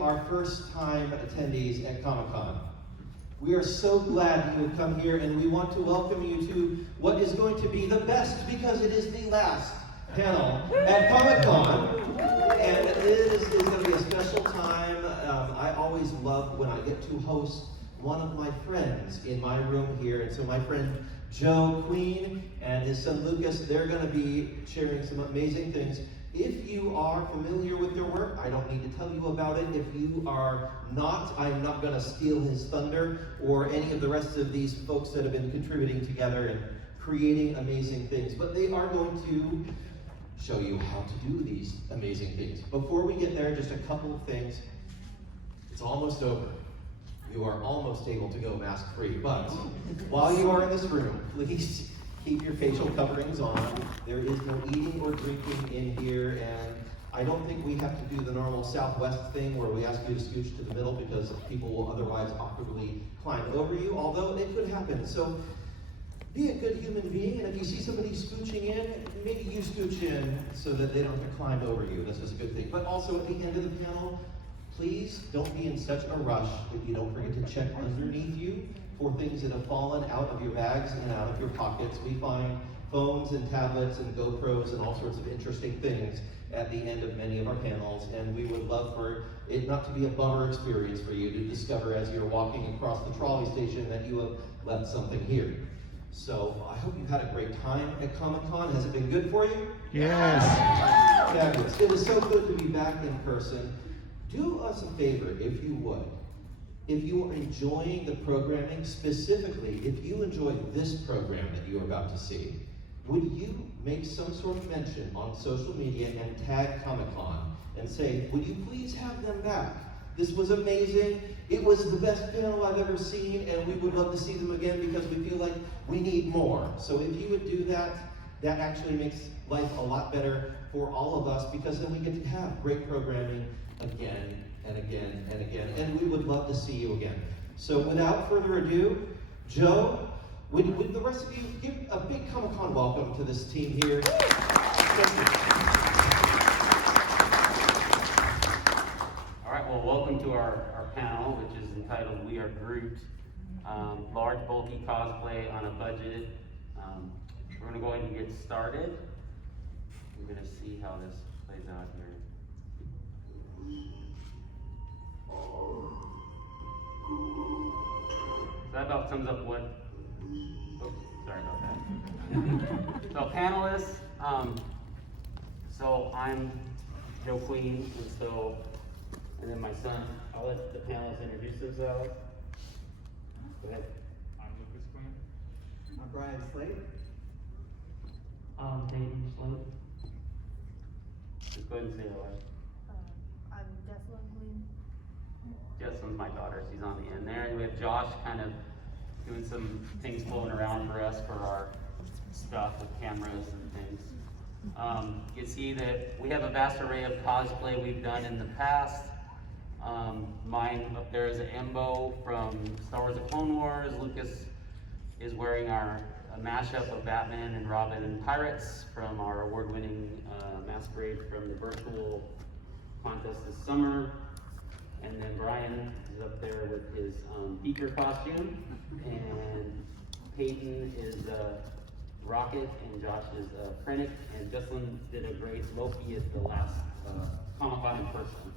you are first-time attendees at Comic-Con. We are so glad you have come here, and we want to welcome you to what is going to be the best, because it is the last panel at Comic-Con. And it is going to be a special time. I always love when I get to host one of my friends in my room here. And so my friend Joe Queen and his son Lucas, they're going to be sharing some amazing things. If you are familiar with their work, I don't need to tell you about it. If you are not, I'm not going to steal his thunder or any of the rest of these folks that have been contributing together and creating amazing things. But they are going to show you how to do these amazing things. Before we get there, just a couple of things. It's almost over. You are almost able to go mask-free, but while you are in this room, please keep your facial coverings on. There is no eating or drinking in here, and I don't think we have to do the normal Southwest thing where we ask you to scooch to the middle because people will otherwise awkwardly climb over you, although it could happen. So be a good human being, and if you see somebody scooching in, maybe you scooch in so that they don't have to climb over you. This is a good thing. But also at the end of the panel, please don't be in such a rush that you don't forget to check underneath you for things that have fallen out of your bags and out of your pockets. We find phones and tablets and GoPros and all sorts of interesting things at the end of many of our panels, and we would love for it not to be a bummer experience for you to discover as you're walking across the trolley station that you have left something here. So I hope you've had a great time at Comic-Con. Has it been good for you? Yes. Fabulous. It is so good to be back in person. Do us a favor, if you would. If you are enjoying the programming, specifically, if you enjoy this program that you are about to see, would you make some sort of mention on social media and tag Comic-Con and say, would you please have them back? This was amazing. It was the best panel I've ever seen, and we would love to see them again because we feel like we need more. So if you would do that, that actually makes life a lot better for all of us, because then we get to have great programming again and again and again, and we would love to see you again. So without further ado, Joe, would the rest of you give a big Comic-Con welcome to this team here? All right, well, welcome to our panel, which is entitled We Are Groot, large bulky cosplay on a budget. We're gonna go ahead and get started. We're gonna see how this plays out here. So that about sums up what, oops, sorry about that. So panelists, so I'm Joe Queen, and then my son, I'll let the panelists introduce themselves. Go ahead. I'm Lucas Quinn. I'm Brian Slade. Peyton Slade. Just go ahead and say hello. I'm Jessalyn Queen. Jessalyn's my daughter, she's on the end there. And we have Josh kind of doing some things floating around for us for our stuff with cameras and things. You can see that we have a vast array of cosplay we've done in the past. Mine up there is an Embo from Star Wars: The Clone Wars. Lucas is wearing our mashup of Batman and Robin and Pirates from our award-winning masquerade from the virtual contest this summer. And then Brian is up there with his beaker costume, and Peyton is Rocket, and Josh is Krennic, and Jessalyn did a great Loki at the last Comic-Con in person.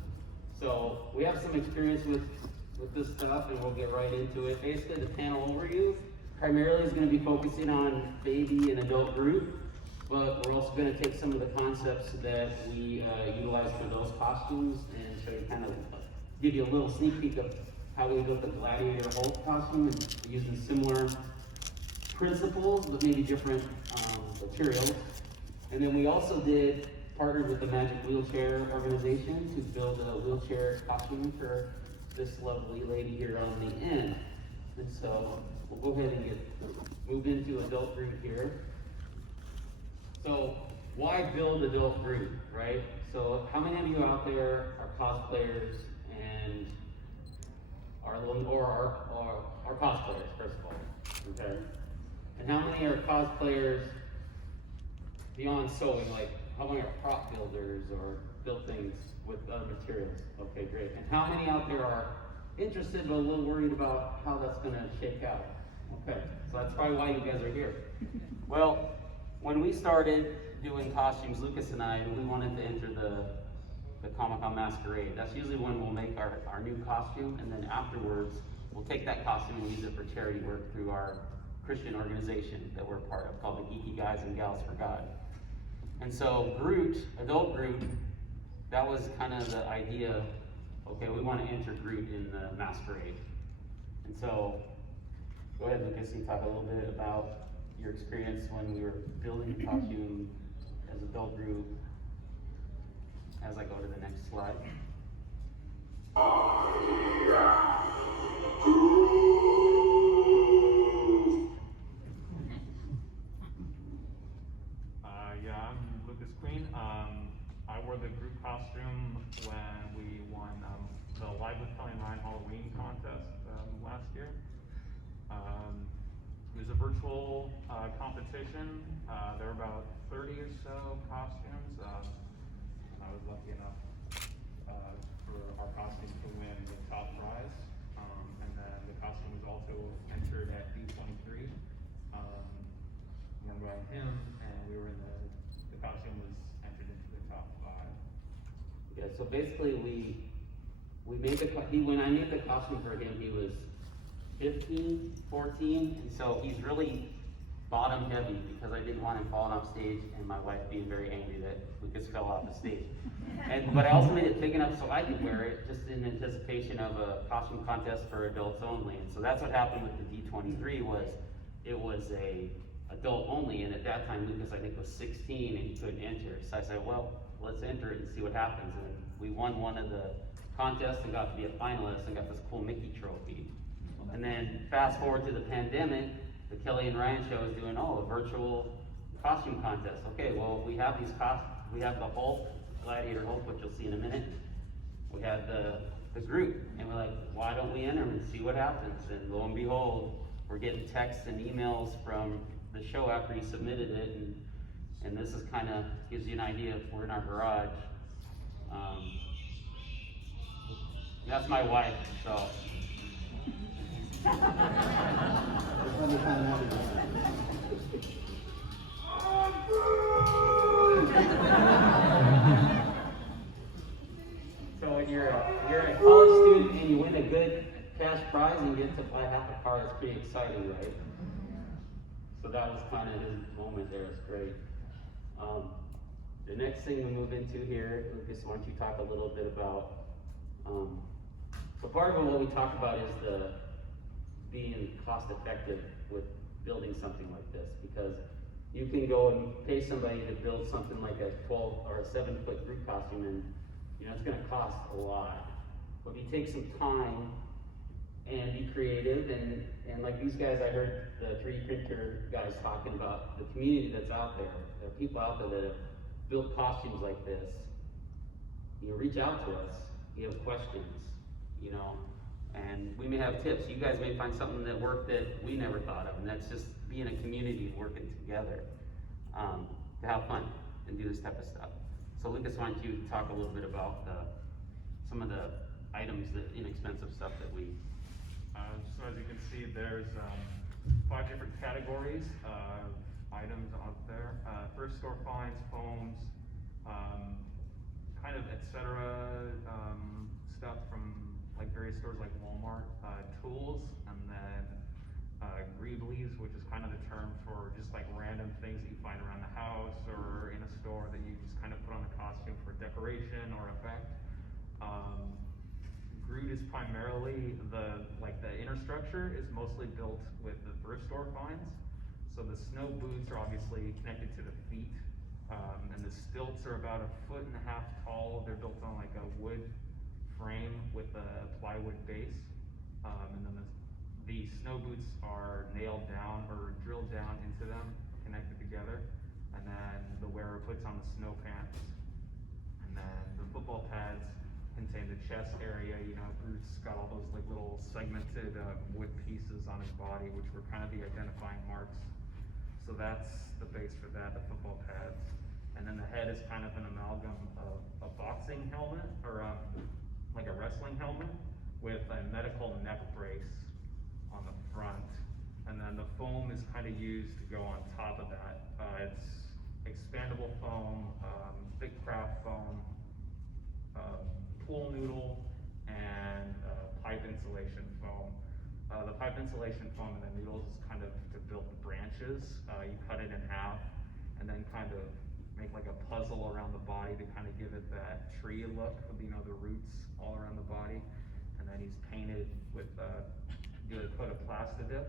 So we have some experience with this stuff, and we'll get right into it. Basically, the panel overview primarily is going to be focusing on baby and adult Groot, but we're also going to take some of the concepts that we utilize for those costumes and show you kind of, give you a little sneak peek of how we built the Gladiator Hulk costume, and using similar principles but maybe different materials. And then we also partnered with the Magic Wheelchair organization to build a wheelchair costume for this lovely lady here on the end. And so we'll go ahead and move into adult Groot here. So why build adult Groot, right? So how many of you out there are cosplayers and are cosplayers, first of all, okay? And how many are cosplayers beyond sewing, like how many are prop builders or build things with other materials? Okay, great. And how many out there are interested but a little worried about how that's gonna shake out? Okay, so that's probably why you guys are here. Well, when we started doing costumes, Lucas and I, we wanted to enter the Comic-Con Masquerade. That's usually when we'll make our new costume, and then afterwards, we'll take that costume and use it for charity work through our Christian organization that we're part of called the Geeky Guys and Gals for God. And so Groot, adult Groot, that was kind of the idea, okay, we want to enter Groot in the masquerade. And so, go ahead, Lucas, and talk a little bit about your experience when we were building the costume as adult Groot, as I go to the next slide. Yeah, I'm Lucas Queen. I wore the Groot costume when we won the Live with Kelly and Ryan Halloween contest last year. It was a virtual competition. There were about 30 or so costumes. I was lucky enough for our costume to win the top prize. And then the costume was also entered at D23. Won by him, and we were in the costume was entered into the top 5. Yeah, so basically we made when I made the costume for him, he was 15, 14, and so he's really bottom heavy because I didn't want him falling off stage and my wife being very angry that Lucas fell off the stage. But I also made it big enough so I could wear it just in anticipation of a costume contest for adults only. And so that's what happened with the D23 was it was a adult only, and at that time Lucas I think was 16 and he couldn't enter. So I said, well, let's enter it and see what happens. And we won one of the contests and got to be a finalist and got this cool Mickey trophy. And then fast forward to the pandemic, the Kelly and Ryan show is doing a virtual costume contest. Okay, well we have these we have the Hulk, Gladiator Hulk, which you'll see in a minute. We had the Groot, and we're like, why don't we enter and see what happens? And lo and behold, we're getting texts and emails from the show after he submitted it, and this is kind of gives you an idea. If we're in our garage. That's my wife, so. Just let me find out about So when you're a college student and you win a good cash prize and you get to buy half a car, it's pretty exciting, right? So that was kind of his moment there. It's great. The next thing we move into here, Lucas, why don't you talk a little bit about, so part of what we talk about is the being cost effective with building something like this, because you can go and pay somebody to build something like a 12 or a 7-foot Groot costume, and it's going to cost a lot. But if you take some time and be creative, and like these guys, I heard the 3D printer guys talking about the community that's out there. There are people out there that have built costumes like this. Reach out to us. You have questions, and we may have tips. You guys may find something that worked that we never thought of, and that's just being a community and working together to have fun and do this type of stuff. So Lucas, why don't you talk a little bit about some of the items, the inexpensive stuff that we. So as you can see, there's 5 different categories of items out there. First store finds, foams, kind of etc. Stuff from like various stores like Walmart, tools, and then greeblies, which is kind of the term for just like random things that you find around the house or in a store that you just kind of put on the costume for decoration or effect. Groot is primarily the inner structure is mostly built with the thrift store finds. So the snow boots are obviously connected to the feet, and the stilts are about 1.5 feet tall. They're built on like a wood frame with a plywood base, and then the snow boots are nailed down or drilled down into them, connected together, and then the wearer puts on the snow pants, and then the football pads contain the chest area. Groot's got all those like little segmented wood pieces on his body, which were kind of the identifying marks. So that's the base for that, the football pads. And then the head is kind of an amalgam of a boxing helmet, or like a wrestling helmet, with a medical neck brace on the front. And then the foam is kind of used to go on top of that. It's expandable foam, thick craft foam, pool noodle, and pipe insulation foam. The pipe insulation foam and the noodles is kind of to build the branches. You cut it in half and then kind of make like a puzzle around the body to kind of give it that tree look of, you know, the roots all around the body. And then he's painted with, you put a Plastidip,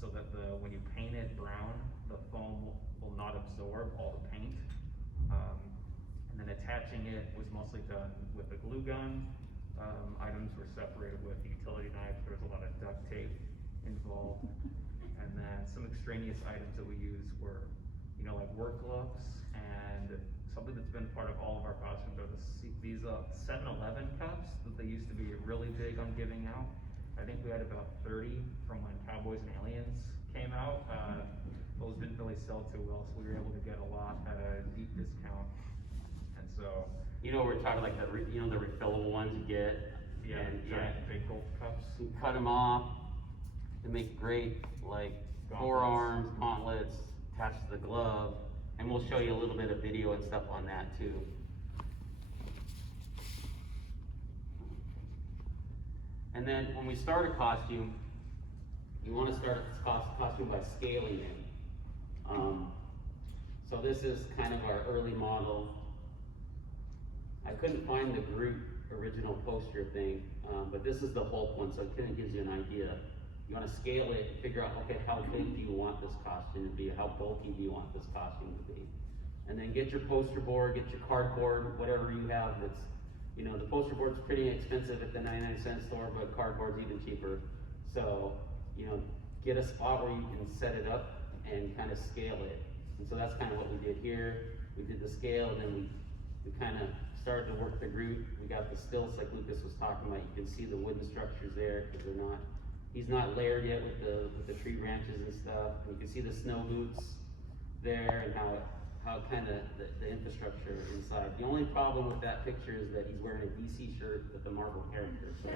so that when you paint it brown, the foam will not absorb all the paint. And then attaching it was mostly done with a glue gun. Items were separated with utility knives. There was a lot of duct tape involved. And then some extraneous items that we used were, you know, like work gloves, and something that's been part of all of our costumes are these 7-Eleven cups that they used to be really big on giving out. I think we had about 30 from when Cowboys and Aliens came out. Those didn't really sell too well, so we were able to get a lot at a deep discount. And so, You know, we're talking like the refillable ones you get. yeah, And, giant big gold cups. You cut them off to make great, like, Gauntlets. forearms, gauntlets, attached to the glove. And we'll show you a little bit of video and stuff on that too. And then when we start a costume, you want to start a costume by scaling it. So this is kind of our early model. I couldn't find the Groot original poster thing, but this is the Hulk one, so it kind of gives you an idea. You want to scale it, figure out, okay, how big do you want this costume to be? How bulky do you want this costume to be? And then get your poster board, get your cardboard, whatever you have that's, you know, the poster board's pretty expensive at the 99-cent store, but cardboard's even cheaper. So, you know, get a spot where you can set it up and kind of scale it. And so that's kind of what we did here. We did the scale, and then we kind of started to work the Groot. We got the stilts like Lucas was talking about. You can see the wooden structures there because they're not, he's not layered yet with the tree branches and stuff. And you can see the snow boots there and how kind of the infrastructure inside. The only problem with that picture is that he's wearing a DC shirt with a Marvel character. So.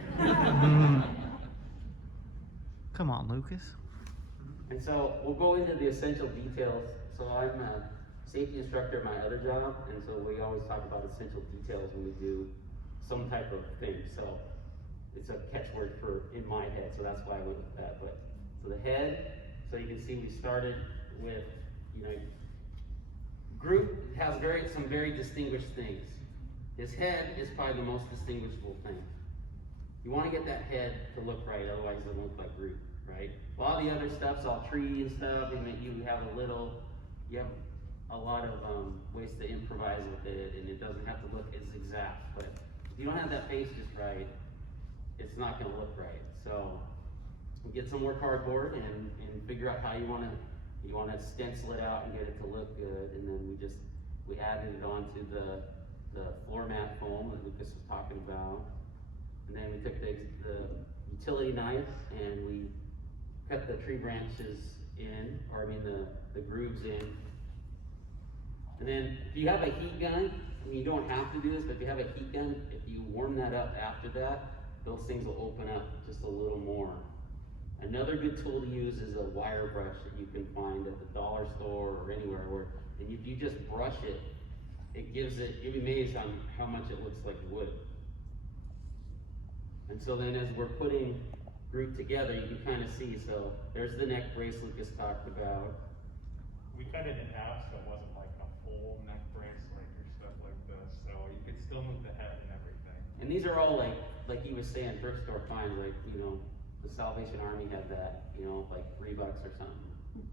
Come on, Lucas. And so we'll go into the essential details. So I'm a safety instructor at my other job, and so we always talk about essential details when we do some type of thing. So it's a catchword for in my head, so that's why I went with that. But so the head, so you can see we started with, you know, Groot has some very distinguished things. His head is probably the most distinguishable thing. You want to get that head to look right, otherwise it doesn't look like Groot, right? A lot of the other stuff's all tree and stuff, and then you have a lot of ways to improvise with it, and it doesn't have to look as exact. But if you don't have that face just right, it's not going to look right. So get some more cardboard and figure out how you want to stencil it out and get it to look good, and then we added it onto the floor mat foam that Lucas was talking about, and then we took the utility knife and we cut the tree branches in, or I mean the grooves in. And then if you have a heat gun, I mean, you don't have to do this, but if you have a heat gun, if you warm that up after that, those things will open up just a little more. Another good tool to use is a wire brush that you can find at the dollar store or anywhere and if you just brush it, you'll be amazed on how much it looks like wood. And so then as we're putting Groot together, you can kind of see, so there's the neck brace Lucas talked about. We cut it in half, so it wasn't like a full neck brace or stuff like this, so you could still move the head and everything. And these are all like he was saying, thrift store finds, like, you know, the Salvation Army had that, you know, like $3 or something.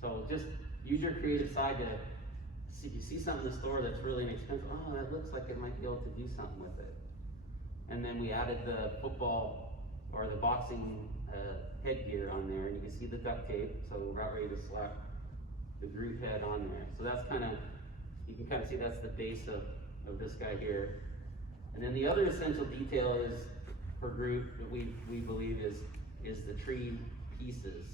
So just use your creative side to see if you see something in the store that's really inexpensive. Oh, that looks like it might be able to do something with it. And then we added the football or the boxing headgear on there, and you can see the duct tape. So we're about ready to slap the Groot head on there. So that's you can kind of see that's the base of this guy here. And then the other essential detail is for Groot that we believe is the tree pieces.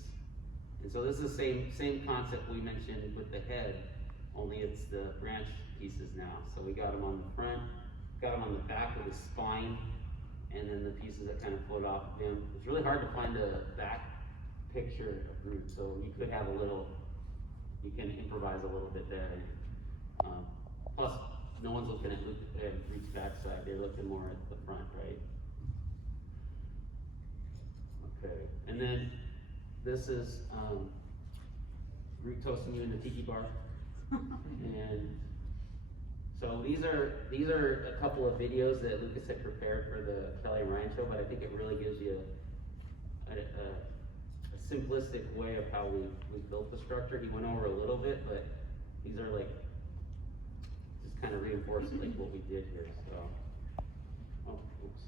And so this is the same concept we mentioned with the head, only it's the branch pieces now. So we got him on the front, got him on the back with his spine, and then the pieces that kind of float off of him. It's really hard to find a back picture of Groot, so you could have a little, you can improvise a little bit there. Plus, no one's looking at Groot's backside, they're looking more at the front, right? Okay, and then this is Groot toasting you in the tiki bar. And so these are a couple of videos that Lucas had prepared for the Kelly and Ryan show, but I think it really gives you a simplistic way of how we built the structure. He went over a little bit, but these are like just kind of reinforcing like what we did here. So, oh, oops.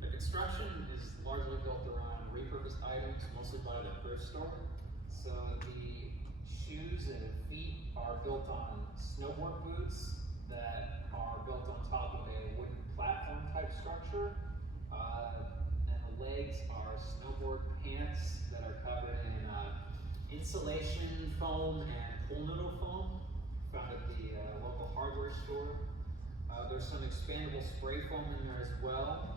The construction is largely built around repurposed items, mostly by the thrift store. So the shoes and feet are built on snowboard boots that are built on top of a wooden platform type structure. And the legs are snowboard pants that are covered in insulation foam and pool noodle foam found at the local hardware store. There's some expandable spray foam in there as well,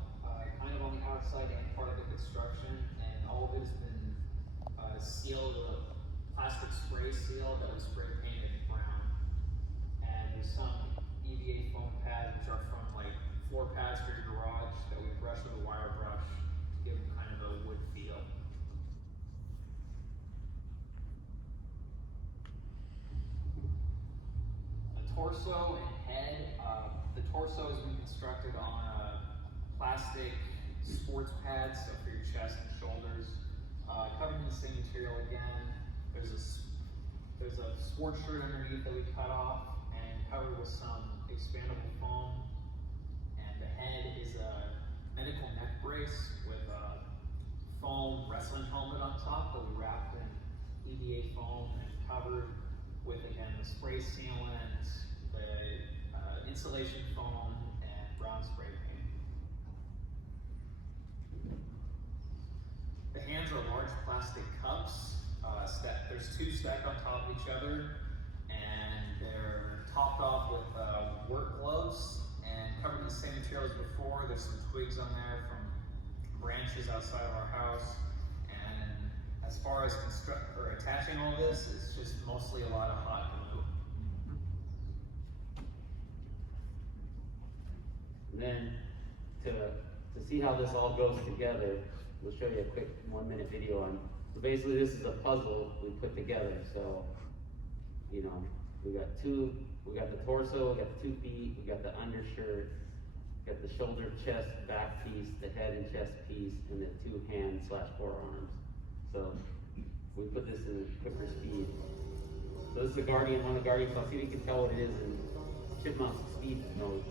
kind of on the outside and part of the construction, and all of it has been sealed with a plastic spray seal that was spray painted brown. And there's some EVA foam pads, which are from like floor pads for your garage that we brush with a wire brush to give them kind of a wood feel. The torso and head, the torso has been constructed on plastic sports pads, so for your chest and shoulders, covered in the same material again. There's a sports shirt underneath that we cut off and covered with some expandable foam. And the head is a medical neck brace with a foam wrestling helmet on top that we wrapped in EVA foam and covered with, again, the spray sealant, the insulation foam, and brown spray paint. The hands are large plastic cups. There's two stacked on top of each other, and they're topped off with work gloves and covered in the same material as before. There's some twigs on there from branches outside of our house. And as far as attaching all this, it's just mostly a lot of hot glue. And then to see how this all goes together, we'll show you a quick 1-minute video on. So basically, this is a puzzle we put together. So, you know, we got the torso, we got the 2 feet, we got the undershirt, we got the shoulder, chest, back piece, the head and chest piece, and the 2 hand/forearms. So we put this in quicker speed. So this is the Guardian, one of the Guardians. So I'll see if you can tell what it is in chipmunk speed mode.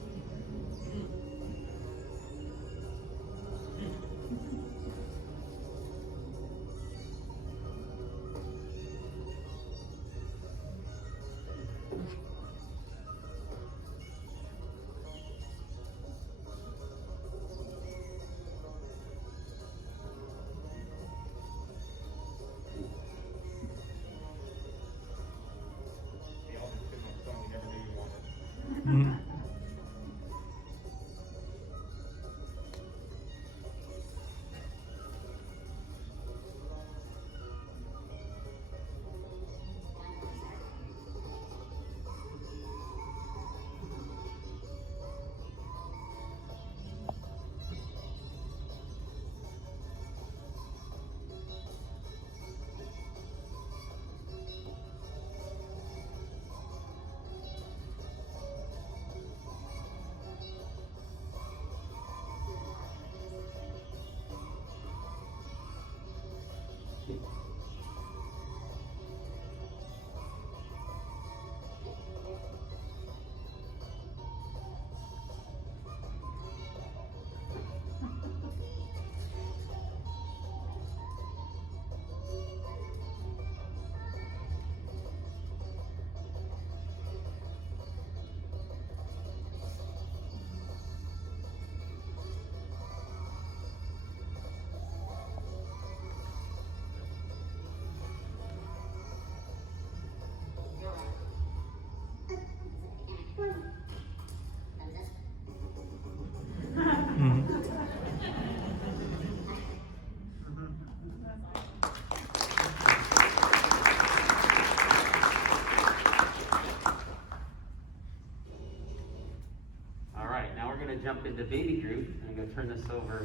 jump into Baby Groot, and I'm gonna turn this over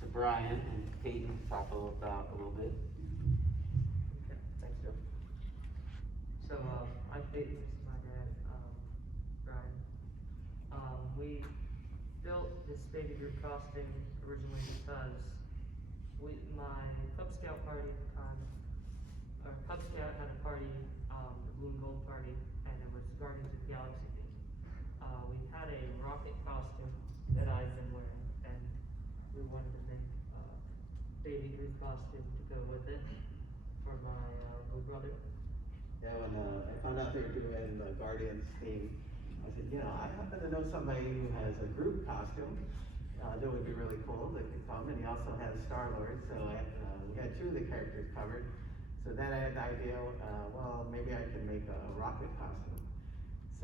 to Brian and Peyton to talk about a little bit. Okay. Thanks, Joe. So, I'm Peyton, this is my dad, Brian. We built this baby group costume originally because my Cub Scout party at the time, our Cub Scout had a party, the Blue and Gold party, and it was Guardians of the Galaxy themed. We had a rocket costume that I've been wearing, and we wanted to make a baby group costume to go with it for my little brother. Yeah, when I found out they were doing the Guardians theme, I said, you know, I happen to know somebody who has a Groot costume. That would be really cool. That could come, and he also has Star-Lord, so we had two of the characters covered. So then I had the idea, well, maybe I could make a rocket costume.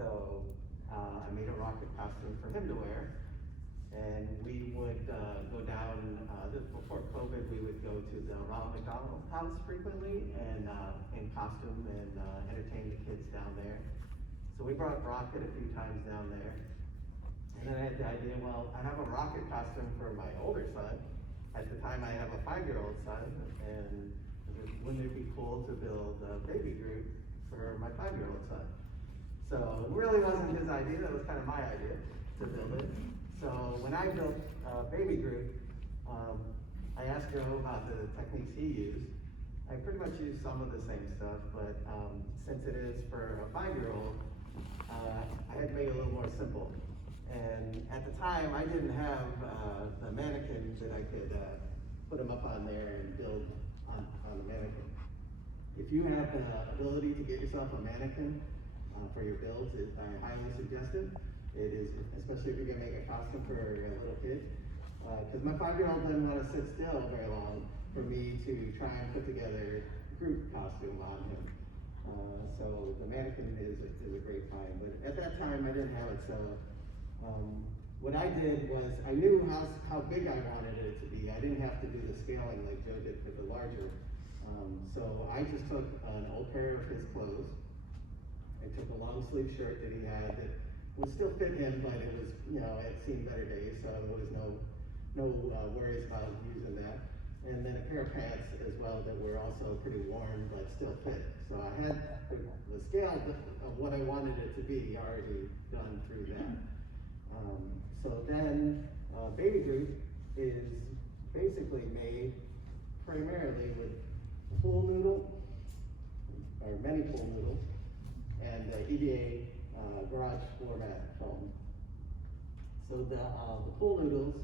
So I made a rocket costume for him to wear, and we would go down. Before COVID, we would go to the Ronald McDonald House frequently, and in costume and entertain the kids down there. So we brought Rocket a few times down there. And then I had the idea, well, I have a rocket costume for my older son. At the time, I have a 5-year-old son, and wouldn't it be cool to build a baby Groot for my 5-year-old son? So it really wasn't his idea, that was kind of my idea to build it. So when I built baby Groot, I asked Joe about the techniques he used. I pretty much used some of the same stuff, but since it is for a 5-year-old, I had to make it a little more simple. And at the time, I didn't have the mannequins that I could put them up on there and build on the mannequin. If you have the ability to get yourself a mannequin for your builds, I highly suggest it. It is, especially if you're gonna make a costume for a little kid. Because my 5-year-old doesn't want to sit still very long for me to try and put together a group costume on him. So the mannequin is a great find, but at that time I didn't have it, so what I did was I knew how big I wanted it to be. I didn't have to do the scaling like Joe did for the larger. So I just took an old pair of his clothes. I took a long sleeve shirt that he had that would still fit him, but it was, you know, it had seen better days, so there was no worries about using that. And then a pair of pants as well that were also pretty worn but still fit. So I had the scale of what I wanted it to be already done through that. So then Baby Groot is basically made primarily with pool noodle, or many pool noodles, and EVA garage floor mat foam. So the pool noodles,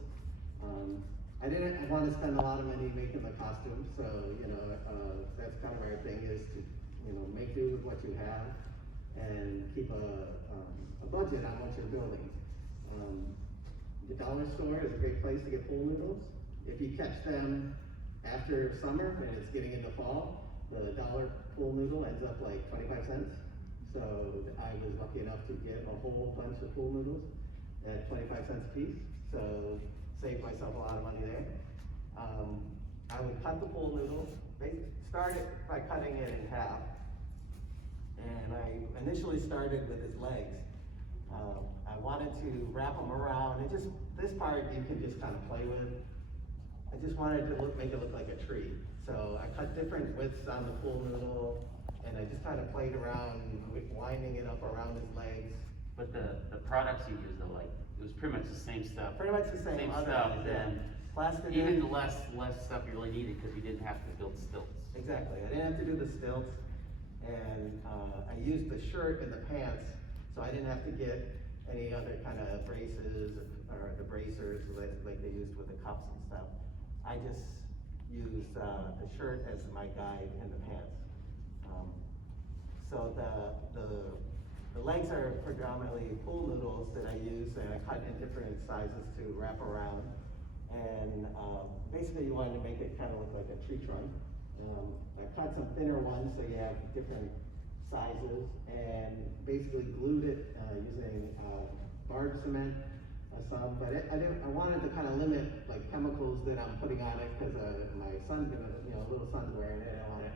I didn't want to spend a lot of money making the costume, so you know that's kind of our thing, is to make do with what you have and keep a budget on what you're building. The dollar store is a great place to get pool noodles. If you catch them after summer and it's getting into fall, the dollar pool noodle ends up like 25 cents. So I was lucky enough to get a whole bunch of pool noodles at 25 cents a piece. So saved myself a lot of money there. I would cut the pool noodle. Started by cutting it in half. And I initially started with his legs. I wanted to wrap them around, and just this part you can just kind of play with. I just wanted to make it look like a tree. So I cut different widths on the pool noodle, and I just kind of played around, winding it up around his legs. But the products you used, though, like, it was pretty much the same stuff. Pretty much the same stuff, yeah. and Plastic even in. less stuff you really needed because you didn't have to build stilts. Exactly, I didn't have to do the stilts, and I used the shirt and the pants, so I didn't have to get any other kind of braces or the bracers like they used with the cups and stuff. I just used the shirt as my guide and the pants. So the legs are predominantly pool noodles that I use, and I cut in different sizes to wrap around. And basically you wanted to make it kind of look like a tree trunk. I cut some thinner ones so you have different sizes, and basically glued it using barge cement, some, but I wanted to kind of limit like chemicals that I'm putting on it, because my son's gonna, little son's wearing it, I don't want it,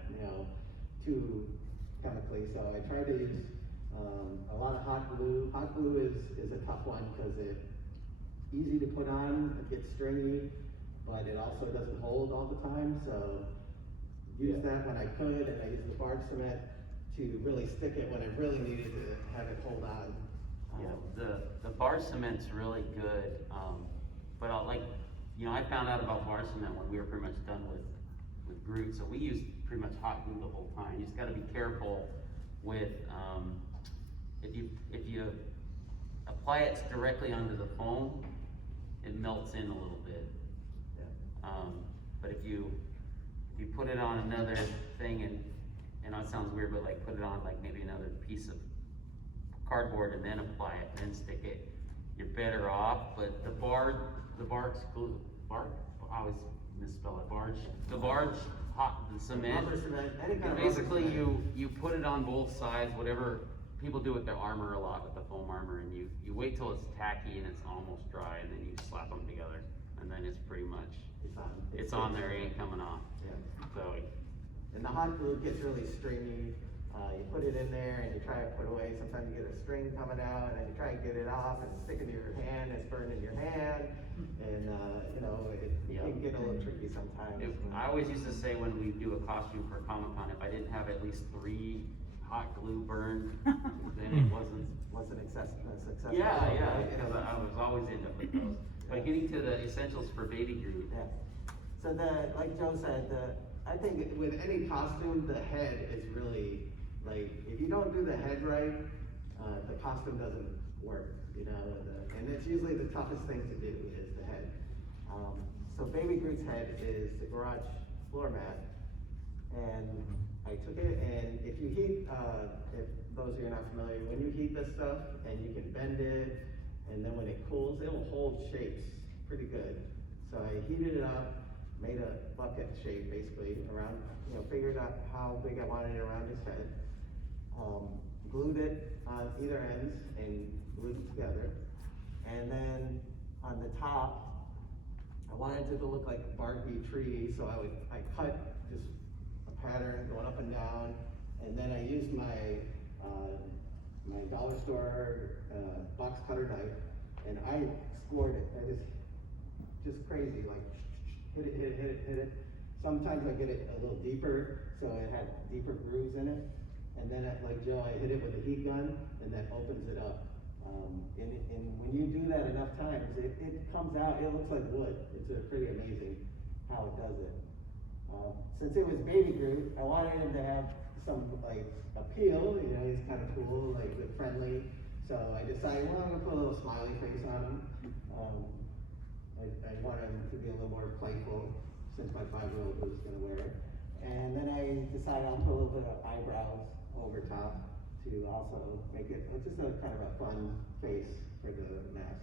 too chemically, so I tried to use a lot of hot glue. Hot glue is a tough one because easy to put on, it gets stringy, but it also doesn't hold all the time, so use that when I could, and I used the barge cement to really stick it when I really needed to have it hold on. Yeah, the bar cement's really good, but I found out about bar cement when we were pretty much done with Groot, so we used pretty much hot glue the whole time. You just gotta be careful with, if you apply it directly onto the foam, it melts in a little bit. But if you put it on another thing, and it sounds weird, but like put it on like maybe another piece of cardboard and then apply it, and then stick it, you're better off. But the barge glue, I always misspell it, the cement. Rubber cement, any kind of rubber Basically, cement. you put it on both sides, whatever, people do with their armor a lot, with the foam armor, and you wait till it's tacky and it's almost dry, and then you slap them together, and then it's pretty much, it's on there, it ain't coming off. Yeah. So, And the hot glue gets really stringy. You put it in there and you try to put away. Sometimes you get a string coming out, and then you try to get it off, and it's sticking to your hand, it's burning your hand, and it can get a little tricky sometimes. I always used to say when we do a costume for Comic-Con, if I didn't have at least 3 hot glue burned, then it wasn't. Successful. Yeah, right? because I was always into with those. But getting to the essentials for Baby Groot. Yeah. So like Joe said, I think with any costume, the head is really, like, if you don't do the head right, the costume doesn't work, and it's usually the toughest thing to do is the head. So Baby Groot's head is the garage floor mat, and I took it, and if you heat, if those of you are not familiar, when you heat this stuff and you can bend it, and then when it cools, it will hold shapes pretty good. So I heated it up, made a bucket shape basically around, figured out how big I wanted it around his head, glued it on either ends and glued it together, and then on the top, I wanted it to look like a barky tree, so I cut just a pattern going up and down, and then I used my dollar store box cutter knife, and I scored it. I just crazy, like hit it. Sometimes I get it a little deeper, so it had deeper grooves in it. And then, like Joe, I hit it with a heat gun, and that opens it up. And when you do that enough times, it comes out, it looks like wood. It's pretty amazing how it does it. Since it was Baby Groot, I wanted him to have some like appeal, he's kind of cool, like friendly. So I decided, well, I'm gonna put a little smiley face on him. I wanted him to be a little more playful since my 5-year-old was gonna wear it. And then I decided I'll put a little bit of eyebrows over top to also make it just a kind of a fun face for the mask.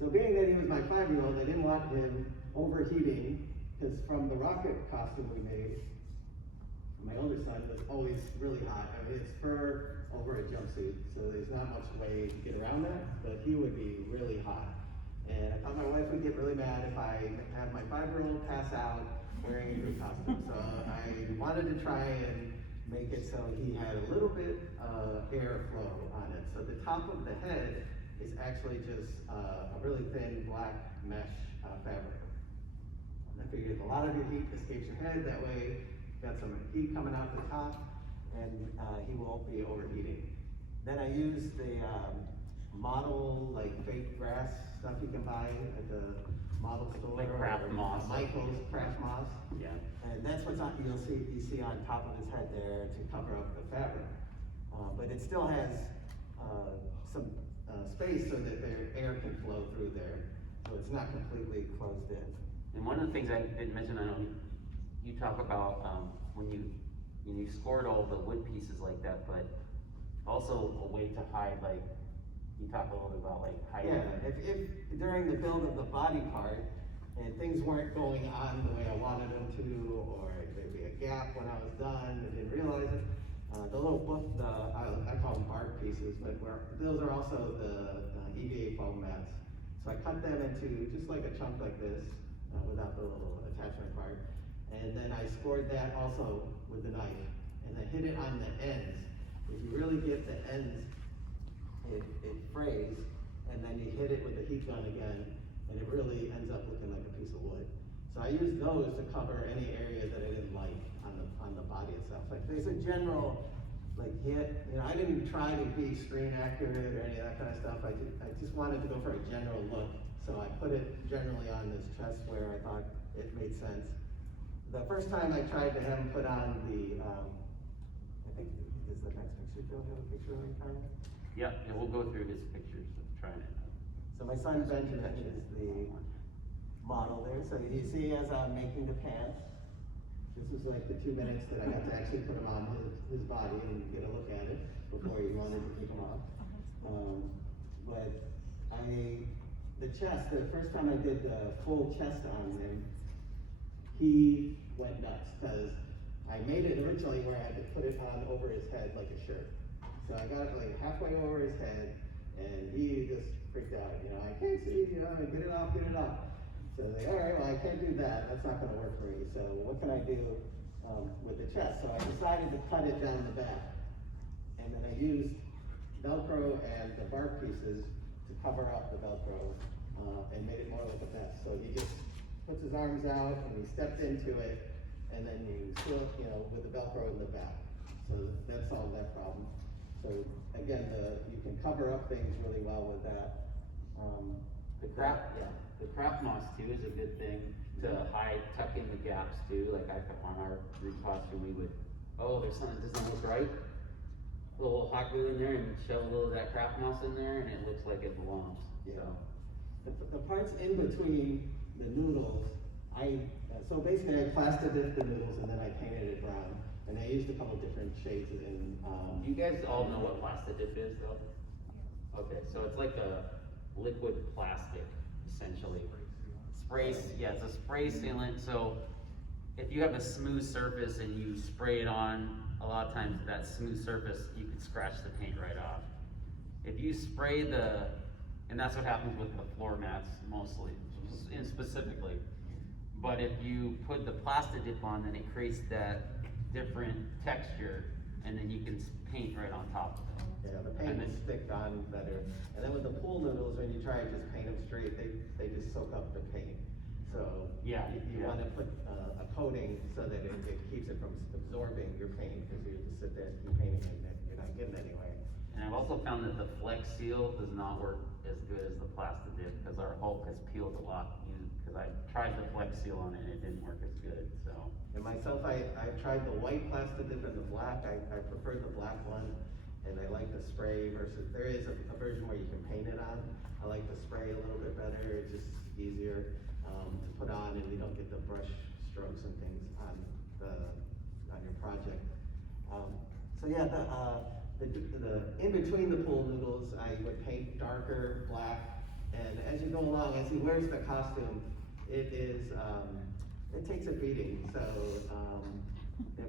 So being that he was my 5-year-old, I didn't want him overheating, because from the rocket costume we made, my older son was always really hot. I mean, it's fur over a jumpsuit, so there's not much way to get around that, but he would be really hot. And I thought my wife would get really mad if I have my 5-year-old pass out wearing a Groot costume. So I wanted to try and make it so he had a little bit of airflow on it. So the top of the head is actually just a really thin black mesh fabric. I figured a lot of your heat escapes your head, that way got some heat coming out the top, and he won't be overheating. Then I used the model, like fake grass stuff you can buy at the model store. Like craft moss. Michael's craft moss. Yeah. And that's what's on, you see on top of his head there to cover up the fabric. But it still has some space so that the air can flow through there. So it's not completely closed in. And one of the things I didn't mention, I know you talk about when you scored all the wood pieces like that, but also a way to hide, like, you talk a little bit about like hiding. Yeah, if during the build of the body part, and things weren't going on the way I wanted them to, or there'd be a gap when I was done, I didn't realize it, the little book, I call them bark pieces, but those are also the EVA foam mats. So I cut them into just like a chunk like this, without the little attachment part. And then I scored that also with the knife, and I hit it on the ends. If you really get the ends, it frays, and then you hit it with the heat gun again, and it really ends up looking like a piece of wood. So I use those to cover any area that I didn't like on the body itself. Like there's a general like hit, you know, I didn't try to be screen accurate or any of that kind of stuff. I just wanted to go for a general look. So I put it generally on this chest where I thought it made sense. The first time I tried to have him put on the, I think, is the next picture, do you have a picture of me trying it? Yeah, we'll go through his pictures of trying it. So my son Benjamin is the model there. So you see as I'm making the pants, this was like the 2 minutes that I got to actually put him on his body and get a look at it before he wanted to take him off. But the chest, the first time I did the full chest on him, he went nuts because I made it originally where I had to put it on over his head like a shirt. So I got it like halfway over his head, and he just freaked out. You know, I can't see. You know, get it off, get it off. So I was like, all right, well, I can't do that. That's not going to work for me. So what can I do with the chest? So I decided to cut it down the back, and then I used Velcro and the bark pieces to cover up the Velcro and made it more like a vest. So he just puts his arms out and he stepped into it, and then you seal it, you know, with the Velcro in the back. So that solved that problem. So again, you can cover up things really well with that. The craft moss too is a good thing to hide, tuck in the gaps too. Like on our Groot costume, we would, oh, there's something that doesn't look right. A little hot glue in there and shove a little of that craft moss in there, and it looks like it belongs. Yeah. The parts in between the noodles, so basically I plastic dipped the noodles and then I painted it brown. And I used a couple different shades in. You guys all know what plastic dip is though? Okay, so it's like a liquid plastic, essentially. Yeah, it's a spray sealant. So if you have a smooth surface and you spray it on, a lot of times that smooth surface, you can scratch the paint right off. If you spray and that's what happens with the floor mats mostly, and specifically. But if you put the plastic dip on, then it creates that different texture, and then you can paint right on top of it. Yeah, the paint will stick on better. And then with the pool noodles, when you try and just paint them straight, they just soak up the paint. So Yeah, you want to put a coating so that it keeps it from absorbing your paint, because you just sit there and keep painting and you're not getting anywhere. And I've also found that the Flex Seal does not work as good as the plastic dip, because our Hulk has peeled a lot. Because I tried the Flex Seal on it and it didn't work as good. So. And myself, I tried the white plastic dip and the black. I prefer the black one, and I like the spray versus, there is a version where you can paint it on. I like the spray a little bit better. It's just easier to put on, and you don't get the brush strokes and things on your project. So yeah, the in between the pool noodles, I would paint darker black, and as you go along, as he wears the costume, it takes a beating. So,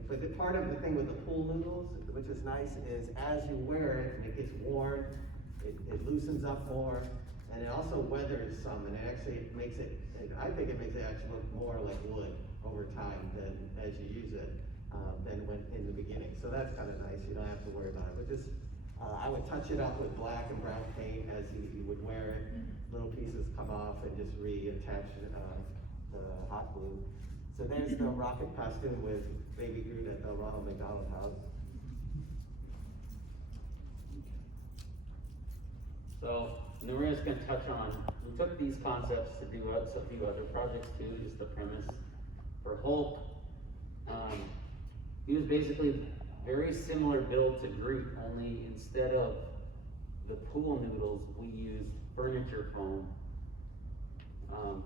but part of the thing with the pool noodles, which is nice, is as you wear it and it gets worn, it loosens up more, and it also weathers some, and it actually makes it, I think it makes it actually look more like wood over time than as you use it, than when in the beginning. So that's kind of nice. You don't have to worry about it. But just, I would touch it up with black and brown paint as you would wear it. Little pieces come off and just reattach the hot glue. So there's the rocket costume with Baby Groot at the Ronald McDonald House. So, and then we're just gonna touch on, we took these concepts to do a few other projects too, just the premise. For Hulk, he was basically very similar build to Groot, only instead of the pool noodles, we used furniture foam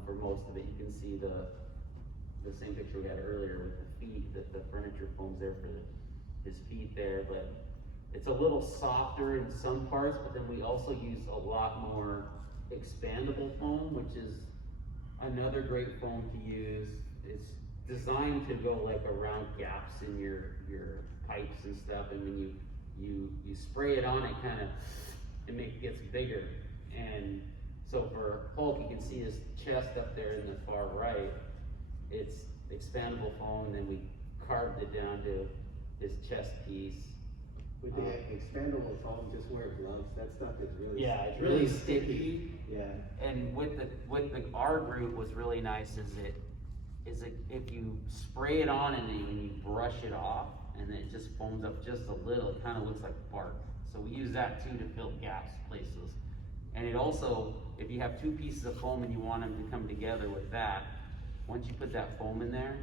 for most of it. You can see the same picture we had earlier with the feet, that the furniture foam's there for his feet there, but it's a little softer in some parts, but then we also use a lot more expandable foam, which is another great foam to use. It's designed to go like around gaps in your pipes and stuff, and when you spray it on, it gets bigger. And so for Hulk, you can see his chest up there in the far right. It's expandable foam, and then we carved it down to his chest piece. With the expandable foam, just wear gloves, that stuff is really. Yeah, it's really sticky. Yeah. And with the our Groot was really nice is it if you spray it on and then you brush it off and it just foams up just a little, it kind of looks like bark. So we use that too to fill gaps places. And it also, if you have two pieces of foam and you want them to come together with that, once you put that foam in there,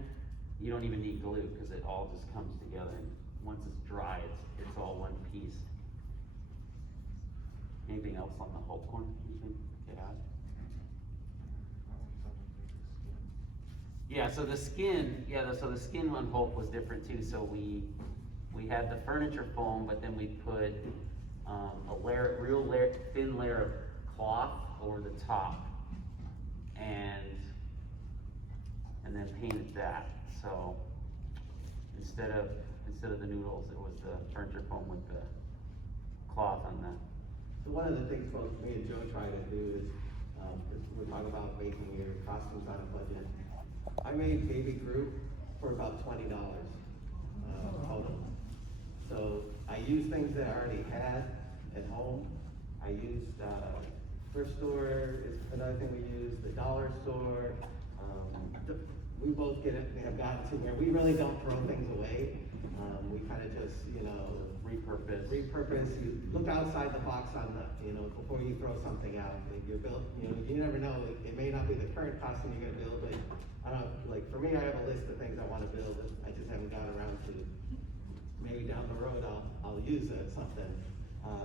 you don't even need glue because it all just comes together. And once it's dry, it's all one piece. Anything else on the Hulk horn you think to add? Yeah, so the skin, so the skin on Hulk was different too. So we had the furniture foam, but then we put a thin layer of cloth over the top, and then painted that. So instead of the noodles, it was the furniture foam with the cloth on that. So one of the things both me and Joe try to do is, because we're talking about making your costumes on a budget. I made Baby Groot for about $20 total. So I used things that I already had at home. I used thrift store is another thing we use, the dollar store. We both have gotten to where we really don't throw things away. We kind of just, repurpose. You look outside the box on the, before you throw something out. If you're built, you never know. It may not be the current costume you're gonna build, but I don't know, like for me, I have a list of things I want to build. I just haven't gotten around to. Maybe down the road I'll use something.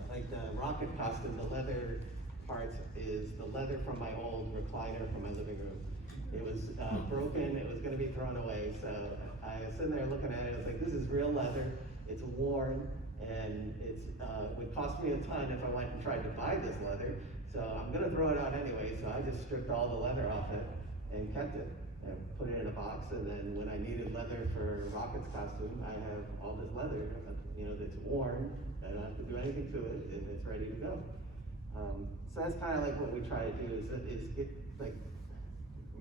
Like the rocket costume, the leather parts is the leather from my old recliner from my living room. It was broken, it was gonna be thrown away, so I was sitting there looking at it, I was like, this is real leather, it's worn, and it would cost me a ton if I went and tried to buy this leather, so I'm gonna throw it out anyway, so I just stripped all the leather off it and kept it. And put it in a box, and then when I needed leather for Rocket's costume, I have all this leather, that's worn, I don't have to do anything to it, and it's ready to go. So that's kind of like what we try to do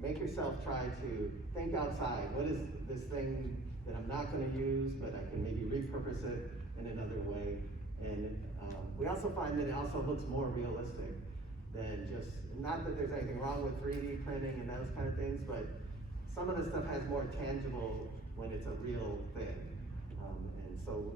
make yourself try to think outside. What is this thing that I'm not going to use, but I can maybe repurpose it in another way? And we also find that it also looks more realistic than just, not that there's anything wrong with 3D printing and those kind of things, but some of the stuff has more tangible when it's a real thing. And so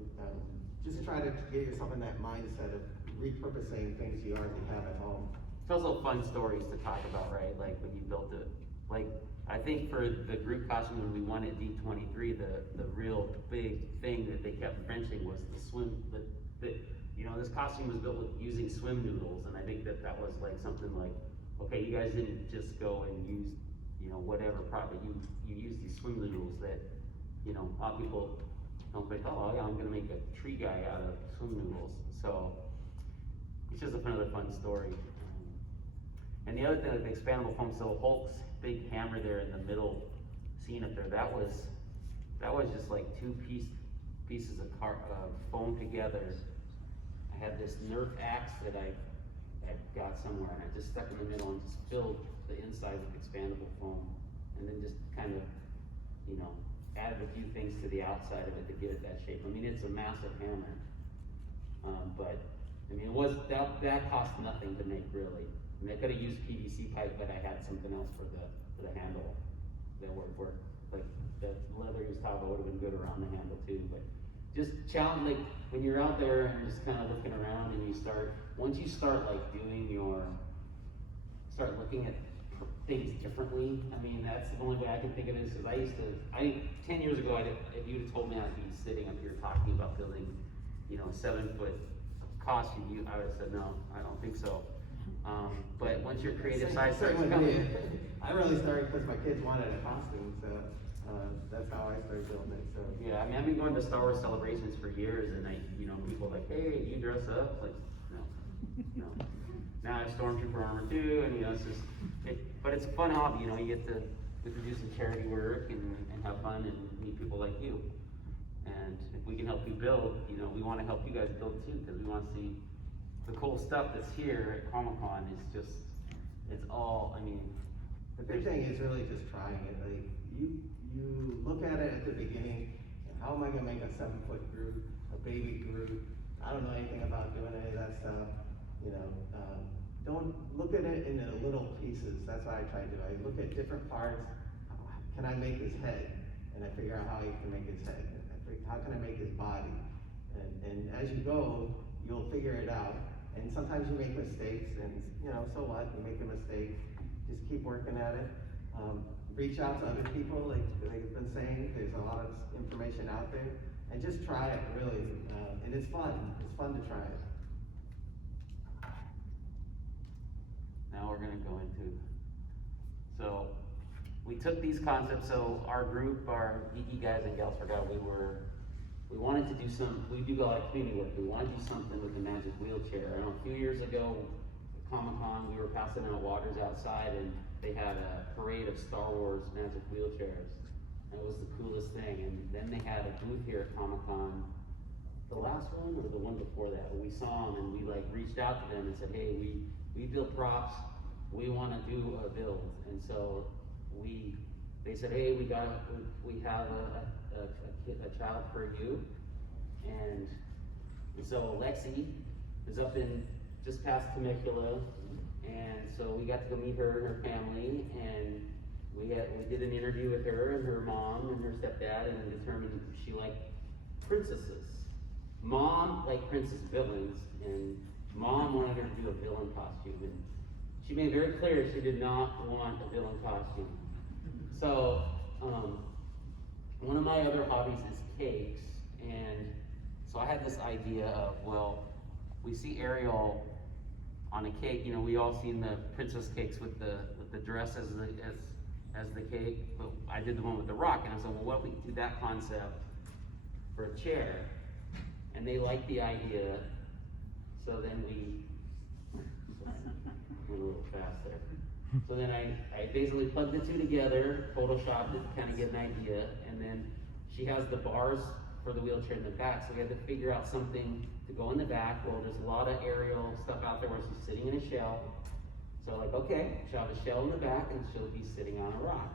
just try to get yourself in that mindset of repurposing things you already have at home. It's also fun stories to talk about, right? Like when you built it. Like I think for the Groot costume when we won at D23, the real big thing that they kept mentioning was the swim. This costume was built with using swim noodles, and I think that was like something like, okay, you guys didn't just go and use whatever product, you use these swim noodles that a lot of people don't think, oh yeah, I'm gonna make a tree guy out of swim noodles. So it's just another fun story. And the other thing, like the expandable foam, so Hulk's big hammer there in the middle scene up there, that was just like two pieces of foam together. I had this Nerf axe that I got somewhere, and I just stuck in the middle and just filled the inside with expandable foam, and then just kind of, added a few things to the outside of it to get it that shape. I mean, it's a massive hammer, but I mean, that cost nothing to make really. I mean, I could have used PVC pipe, but I had something else for the handle that would work. Like the leather you was talking about would have been good around the handle too. But just challenge, like when you're out there and just kind of looking around, and once you start like start looking at things differently. I mean, that's the only way I can think of it is because 10 years ago, if you'd have told me I'd be sitting up here talking about building, a 7-foot costume, I would have said, no, I don't think so. But once your creative side starts coming. I really started because my kids wanted a costume, so that's how I started building it. So yeah, I mean, I've been going to Star Wars celebrations for years, and people are like, hey, you dress up? Like, no. Now I have Stormtrooper armor too, and it's just, but it's a fun hobby. You get to do some charity work and have fun and meet people like you. And if we can help you build, we want to help you guys build too, because we want to see the cool stuff that's here at Comic-Con. It's all, I mean. The big thing is really just trying it. Like you look at it at the beginning, and how am I gonna make a 7-foot Groot, a baby Groot, I don't know anything about doing any of that stuff, you know, don't look at it in little pieces. That's what I try to do. I look at different parts. Can I make his head? And I figure out how I can make his head. How can I make his body? And as you go, you'll figure it out. And sometimes you make mistakes, and you know, so what? You make a mistake. Just keep working at it. Reach out to other people, like they've been saying. There's a lot of information out there, and just try it, really. And it's fun. It's fun to try it. Now we're gonna go into, so we took these concepts, so our group, our geeky guys and gals forgot we wanted to do we do a lot of community work. We wanted to do something with the magic wheelchair. I know a few years ago, at Comic-Con, we were passing out waters outside and they had a parade of Star Wars magic wheelchairs. And it was the coolest thing. And then they had a booth here at Comic-Con, the last one or the one before that, we saw them and we like reached out to them and said, hey, we build props, we want to do a build. And so they said, hey, we have a child for you. And so Lexi is up in just past Temecula, and so we got to go meet her and her family, and we did an interview with her and her mom and her stepdad, and determined she liked princesses. Mom liked princess villains, and mom wanted her to do a villain costume, and she made very clear she did not want a villain costume. So one of my other hobbies is cakes, and so I had this idea of, well, we see Ariel on a cake, you know, we all seen the princess cakes with the dress as the cake, but I did the one with the rock, and I said, well, what if we do that concept for a chair? And they liked the idea, so then we went a little fast there. So then I basically plugged the two together, photoshopped it to kind of get an idea, and then she has the bars for the wheelchair in the back, so we had to figure out something to go in the back. Well, there's a lot of aerial stuff out there where she's sitting in a shell. So like, okay, she'll have a shell in the back and she'll be sitting on a rock.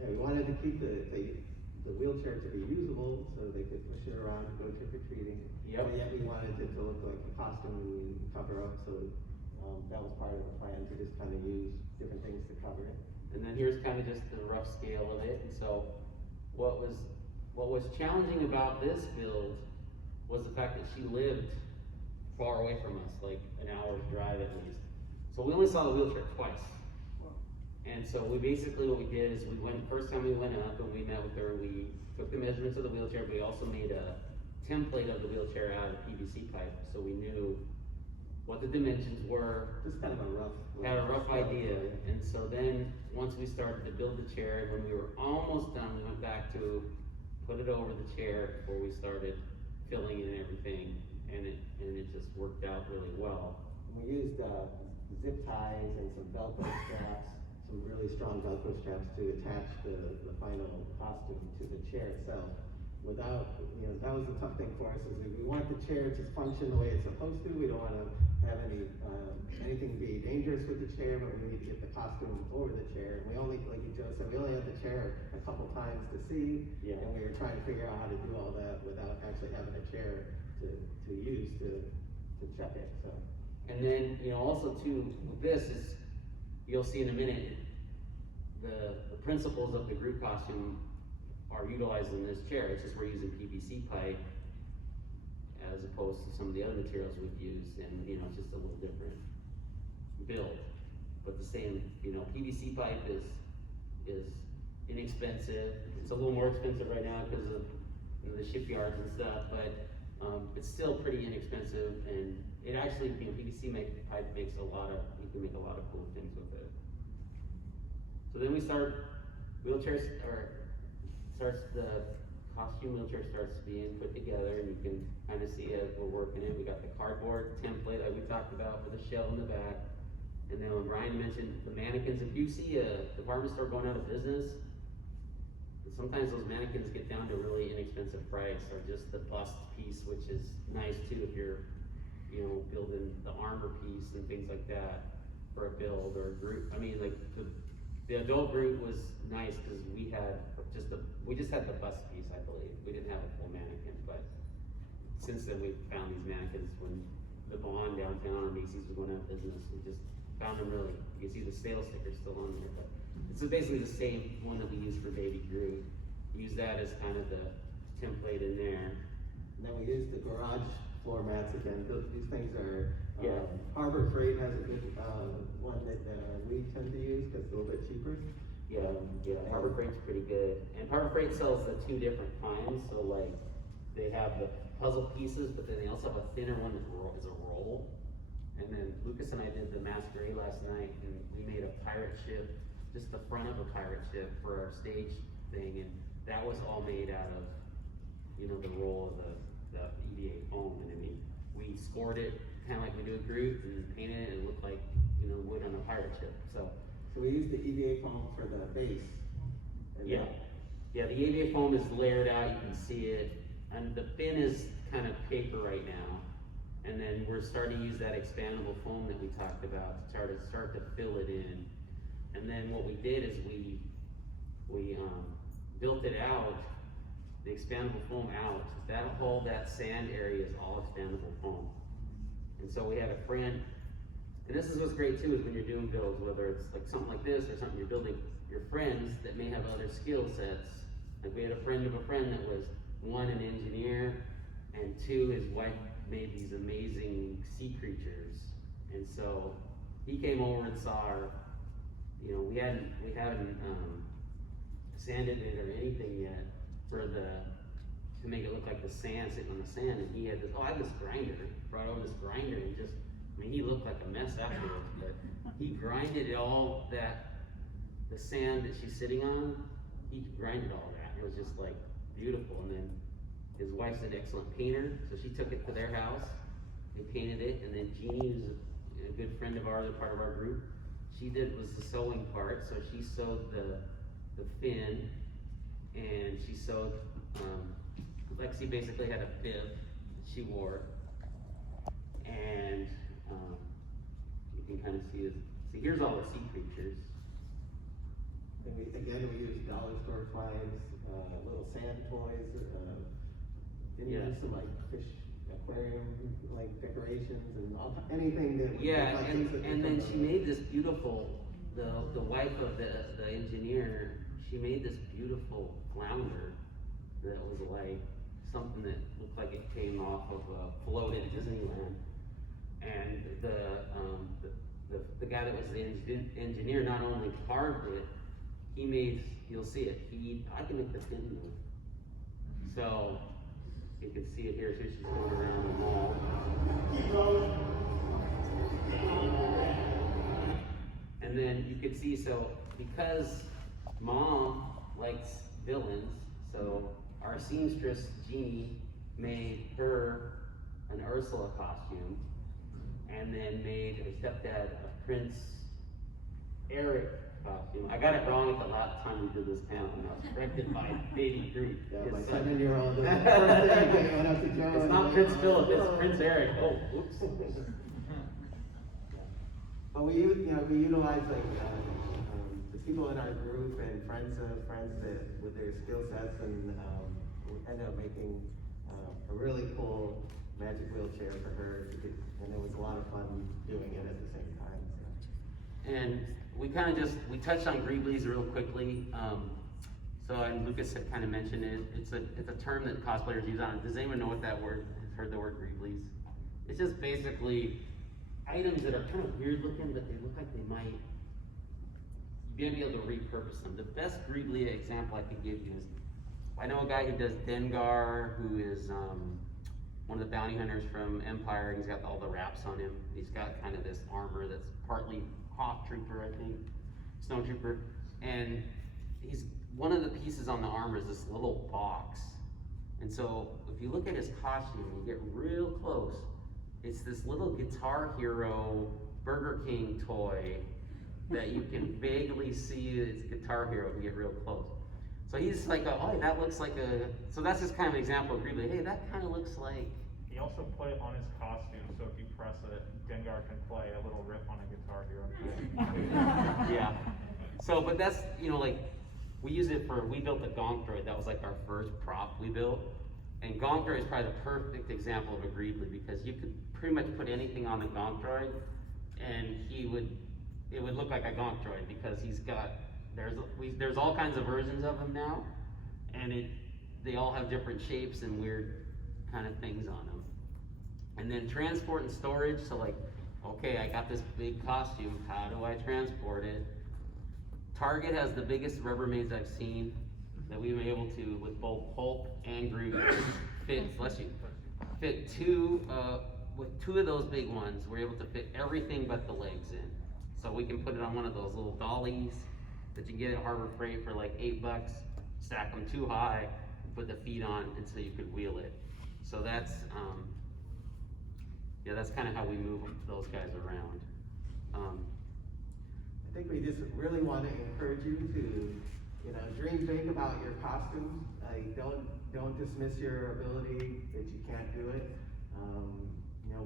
Yeah, we wanted to keep the wheelchair to be usable so they could push it around and go trick-or-treating. Yep. But yet we wanted it to look like a costume and cover up, so that was part of the plan, to just kind of use different things to cover it. And then here's kind of just the rough scale of it. And so what was challenging about this build was the fact that she lived far away from us, like an hour's drive at least. So we only saw the wheelchair twice. And so what we did is first time we went up and we met with her, we took the measurements of the wheelchair, but we also made a template of the wheelchair out of PVC pipe, so we knew what the dimensions were. Just kind of had a rough idea. And so then once we started to build the chair, when we were almost done, we went back to put it over the chair before we started filling in everything, and it just worked out really well. We used zip ties and some Velcro straps, some really strong Velcro straps to attach the final costume to the chair itself. Without, you know, that was the tough thing for us, is we want the chair to function the way it's supposed to. We don't want to have anything be dangerous with the chair, but we need to get the costume over the chair. And we only, like Joe said, we only had the chair a couple times to see, and we were trying to figure out how to do all that without actually having a chair to use to check it. So. And then, you know, also too, with this is, you'll see in a minute, the principles of the Groot costume are utilized in this chair. It's just we're using PVC pipe as opposed to some of the other materials we've used, and you know, it's just a little different build. But the same, you know, PVC pipe is inexpensive. It's a little more expensive right now because of, you know, the shipyards and stuff, but it's still pretty inexpensive, and it actually, you know, PVC pipe makes you can make a lot of cool things with it. So then we start, the costume wheelchair starts being put together, and you can kind of see as we're working it. We got the cardboard template like we talked about for the shell in the back. And then when Brian mentioned the mannequins, if you see a department store going out of business, sometimes those mannequins get down to really inexpensive price, or just the bust piece, which is nice too if you're, you know, building the armor piece and things like that for a build or a group. I mean, like the adult group was nice because we just had the bust piece, I believe. We didn't have a full mannequin, but since then we've found these mannequins when the Bond downtown or Macy's was going out of business. We just found them really, you can see the sales sticker still on there, but it's basically the same one that we use for Baby Groot. Use that as kind of the template in there. And then we use the garage floor mats again. These things are, Yeah. Harbor Freight has a good, one that, we tend to use because it's a little bit cheaper. Yeah, Harbor Freight's pretty good. And Harbor Freight sells the two different kinds, so like, they have the puzzle pieces, but then they also have a thinner one that is a roll. And then Lucas and I did the masquerade last night, and we made a pirate ship, just the front of a pirate ship for our stage thing, and that was all made out of, you know, the roll of the EVA foam. And I mean, we scored it kind of like we do with Groot, and painted it, and it looked like, you know, wood on a pirate ship, so. So we use the EVA foam for the base. And Yeah, yeah, the EVA foam is layered out, you can see it, and the fin is kind of paper right now. And then we're starting to use that expandable foam that we talked about to start to fill it in. And then what we did is we built it out, the expandable foam out. That sand area is all expandable foam. And so we had a friend, and this is what's great too, is when you're doing builds, whether it's like something like this or something you're building, your friends that may have other skill sets. Like we had a friend of a friend that was, one, an engineer, and two, his wife made these amazing sea creatures. And so he came over and saw our, you know, we hadn't sanded it or anything yet to make it look like the sand, sitting on the sand. And he had this, I have this grinder, brought over this grinder, and just, I mean, he looked like a mess afterwards, but he grinded all the sand that she's sitting on, he grinded all that. It was just like beautiful. And then his wife's an excellent painter, so she took it to their house, they painted it, and then Jeannie, who's a good friend of ours, a part of our group, was the sewing part, so she sewed the fin, and she sewed, Lexi basically had a bib that she wore, and you can kind of see here's all the sea creatures. And we use dollar store toys, little sand toys, then you use some like fish aquarium, like decorations and anything that. Yeah, and then she made this beautiful, the wife of the engineer, she made this beautiful flounder that was like something that looked like it came off of a float at Disneyland. And the guy that was the engineer not only carved it, he made, you'll see it, I can make the fin move. So, you can see it here, so she's going around the mall. And then you can see, so, because Mom likes villains, so our seamstress, Jeannie, made her an Ursula costume, and then made her stepdad a Prince Eric costume. I got it wrong at the last time we did this panel, and I was corrected by Baby Groot. Yeah, my 7-year-old. It's not Prince Philip, it's Prince Eric. Oh, oops. But we utilize like the people in our group and friends of friends that with their skill sets, and we ended up making a really cool magic wheelchair for her, and it was a lot of fun doing it at the same time. So. And we kind of we touched on Greeblies real quickly. And Lucas had kind of mentioned it. It's a term that cosplayers use on it. Does anyone know what that word, has heard the word Greeblies? It's just basically items that are kind of weird looking, but they look like they might, you're gonna be able to repurpose them. The best Greebly example I could give you is, I know a guy who does Dengar, who is one of the bounty hunters from Empire, and he's got all the wraps on him. He's got kind of this armor that's partly Hoth Trooper, I think, Snow Trooper, and one of the pieces on the armor is this little box. And so if you look at his costume, you get real close, it's this little Guitar Hero Burger King toy that you can vaguely see it's Guitar Hero if you get real close. So he's like, oh, that looks like so that's just kind of an example of Greebly. Hey, that kind of looks like. He also put it on his costume, so if you press it, Dengar can play a little riff on a Guitar Hero. Yeah. So, but that's, like, we built the Gonk droid. That was like our first prop we built. And Gonk Droid is probably the perfect example of a Greebly, because you could pretty much put anything on the Gonk Droid and it would look like a Gonk Droid, because there's all kinds of versions of them now, and they all have different shapes and weird kind of things on them. And then transport and storage, so like, okay, I got this big costume, how do I transport it? Target has the biggest Rubbermaids I've seen, that we were able to, with both Hulk and Groot, fit two, with two of those big ones, we're able to fit everything but the legs in. So we can put it on one of those little dollies that you can get at Harbor Freight for like $8, stack them too high, put the feet on, and so you could wheel it. So that's, that's kind of how we move those guys around. I think we just really want to encourage you to, dream big about your costumes. Don't dismiss your ability that you can't do it.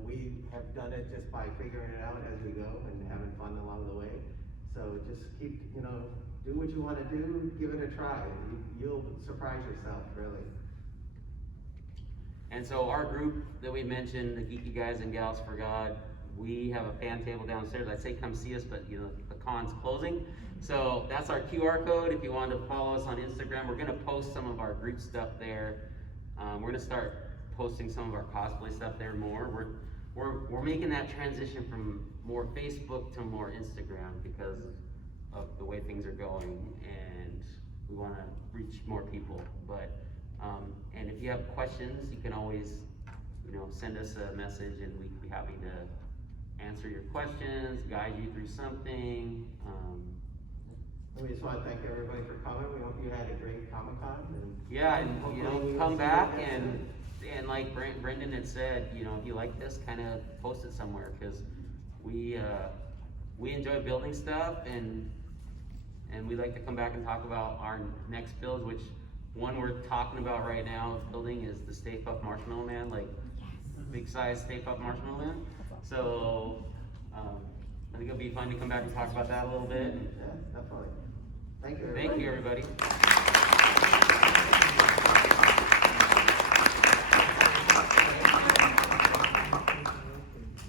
We have done it just by figuring it out as we go and having fun along the way. So just keep, do what you want to do, give it a try. You'll surprise yourself, really. And so our group that we mentioned, the Geeky Guys and Gals for God, we have a fan table downstairs. I'd say come see us, but the con's closing. So that's our QR code if you want to follow us on Instagram. We're gonna post some of our group stuff there. We're gonna start posting some of our cosplay stuff there more. We're making that transition from more Facebook to more Instagram because of the way things are going, and we want to reach more people. But and if you have questions, you can always send us a message, and we'd be happy to answer your questions, guide you through something. We just want to thank everybody for coming. We hope you had a great Comic-Con. Yeah, and hopefully we come will see back you again. and like Brendan had said, if you like this, kind of post it somewhere, because we enjoy building stuff, and we like to come back and talk about our next builds, which one we're talking about right now building is the Stay Puft Marshmallow Man, like big size Stay Puft Marshmallow Man. So I think it'll be fun to come back and talk about that a little bit. Yeah, definitely. Thank you, everybody. Thank you, everybody.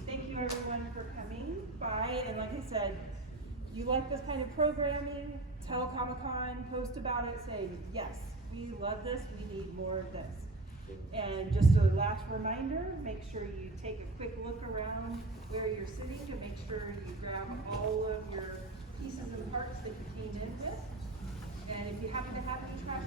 Thank you everyone for coming by, and like I said, you like this kind of programming, tell Comic-Con, post about it, say, yes, we love this, we need more of this. And just a last reminder, make sure you take a quick look around where you're sitting to make sure you grab all of your pieces and parts that you came in with. And if you happen to have any trash